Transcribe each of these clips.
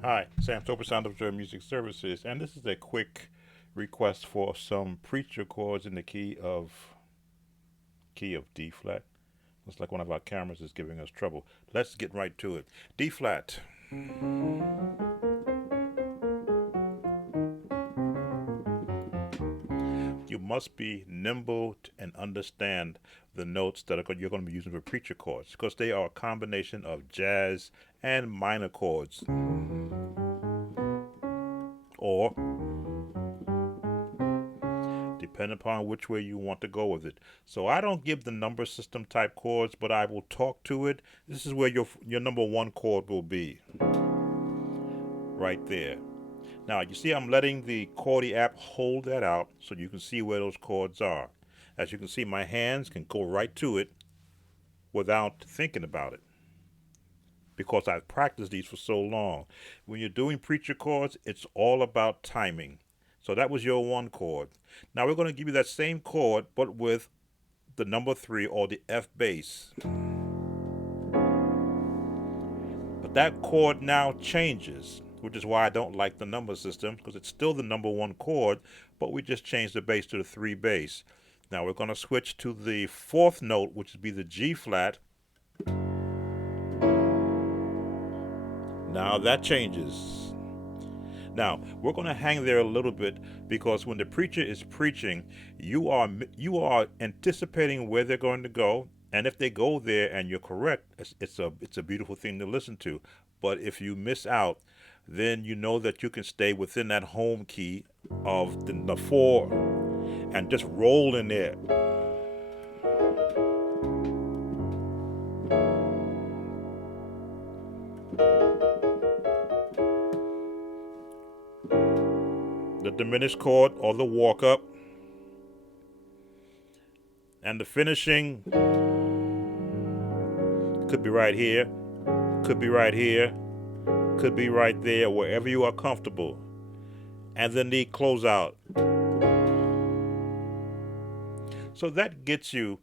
Hi, Sam Toper, Sound of Joy Music Services, and this is a quick request for some preacher chords in the key of D flat. Looks like one of our cameras is giving us trouble. Let's get right to it. D flat. You must be nimble and understand the notes that you're going to be using for preacher chords because they are a combination of jazz and minor chords, or depending upon which way you want to go with it. So I don't give the number system type chords, but I will talk to it. This is where your number one chord will be, right there. Now you see I'm letting the Chordy app hold that out so you can see where those chords are. As you can see, my hands can go right to it without thinking about it because I've practiced these for so long. When you're doing preacher chords, it's all about timing. So that was your one chord. Now we're going to give you that same chord, but with the number three or the F bass. But that chord now changes, which is why I don't like the number system, because it's still the number one chord, but we just changed the bass to the three bass. Now we're going to switch to the fourth note, which would be the G flat. Now that changes. Now we're going to hang there a little bit because when the preacher is preaching, you are anticipating where they're going to go, and if they go there and you're correct, it's a beautiful thing to listen to. But if you miss out, then you know that you can stay within that home key of the four and just roll in there. The diminished chord or the walk up, and the finishing could be right here, could be right here, could be right there, wherever you are comfortable. And then the closeout. So that gets you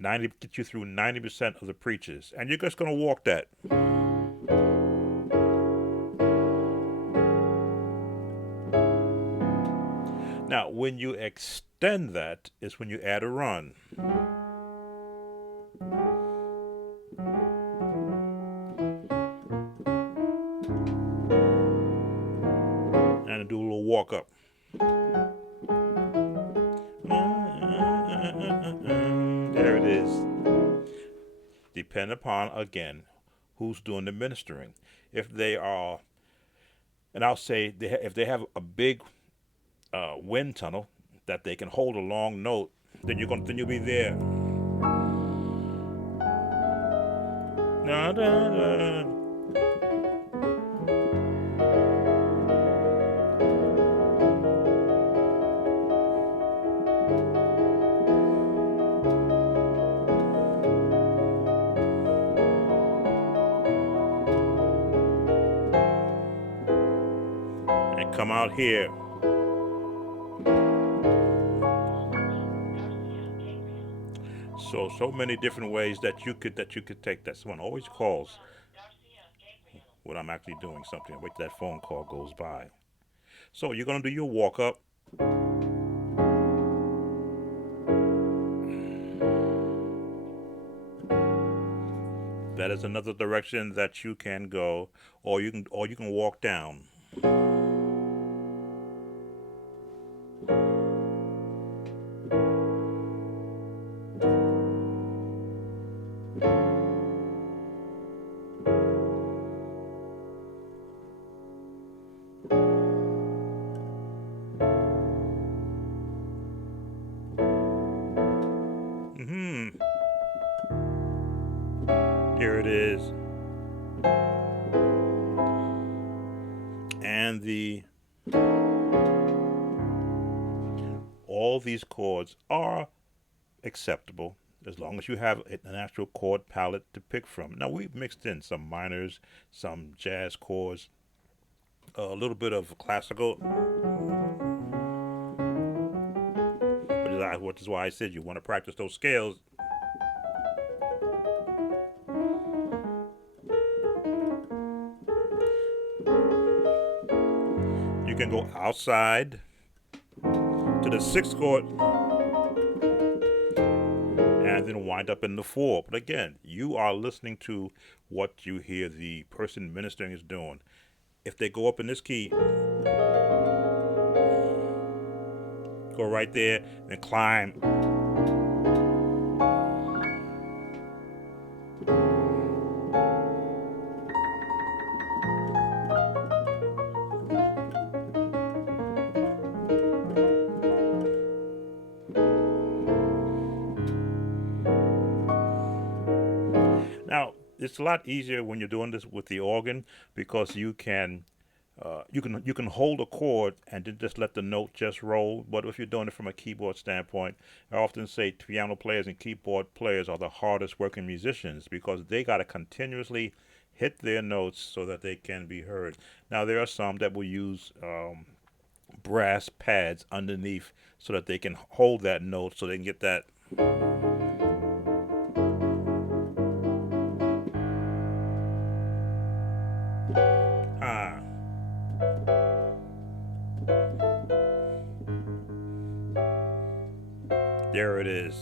through 90% of the preachers, and you're just gonna walk that. Now, when you extend that, is when you add a run. And do a little walk up. There it is. Depend upon, again, who's doing the ministering. If they are, and I'll say, if they have a big wind tunnel that they can hold a long note, then you'll be there. Na, da, da. And come out here. So many different ways that you could take that. Someone always calls when I'm actually doing something. Wait till that phone call goes by. So you're gonna do your walk up. That is another direction that you can go, or you can walk down. Mm-hmm. Here it is. And all these chords are acceptable as long as you have an actual chord palette to pick from. Now we've mixed in some minors, some jazz chords, a little bit of classical, which is why I said you want to practice those scales. can go outside to the 6th chord and then wind up in the 4. But again, you are listening to what you hear the person ministering is doing. If they go up in this key, go right there and climb. Now, it's a lot easier when you're doing this with the organ because you can hold a chord and then just let the note just roll. But if you're doing it from a keyboard standpoint, I often say piano players and keyboard players are the hardest working musicians because they got to continuously hit their notes so that they can be heard. Now, there are some that will use brass pads underneath so that they can hold that note so they can get that. Ah. There it is.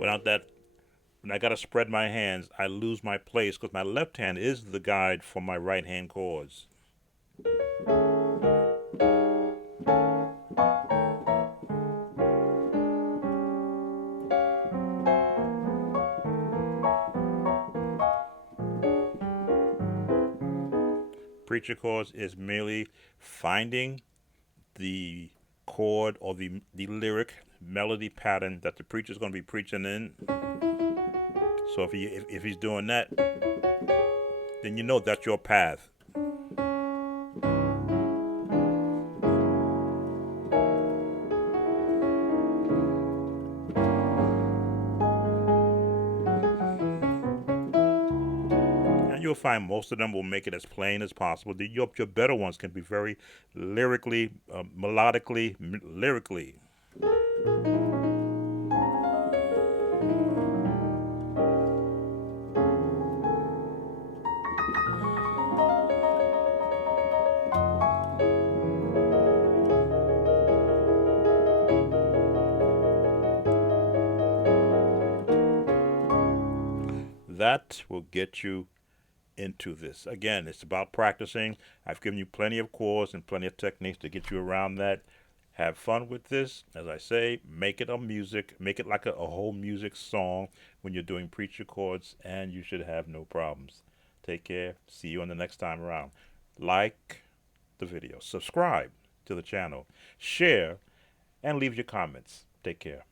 Without that, when I got to spread my hands, I lose my place because my left hand is the guide for my right hand chords. Preacher chords is merely finding the chord or the lyric melody pattern that the preacher is going to be preaching in. So if he's doing that, then you know that's your path. And you'll find most of them will make it as plain as possible. Your better ones can be very lyrically, melodically, lyrically. That will get you into this. Again, it's about practicing. I've given you plenty of chords and plenty of techniques to get you around that. Have fun with this. As I say, make it a music, make it like a whole music song when you're doing preacher chords, and you should have no problems. Take care. See you on the next time around. Like the video, subscribe to the channel, share, and leave your comments. Take care.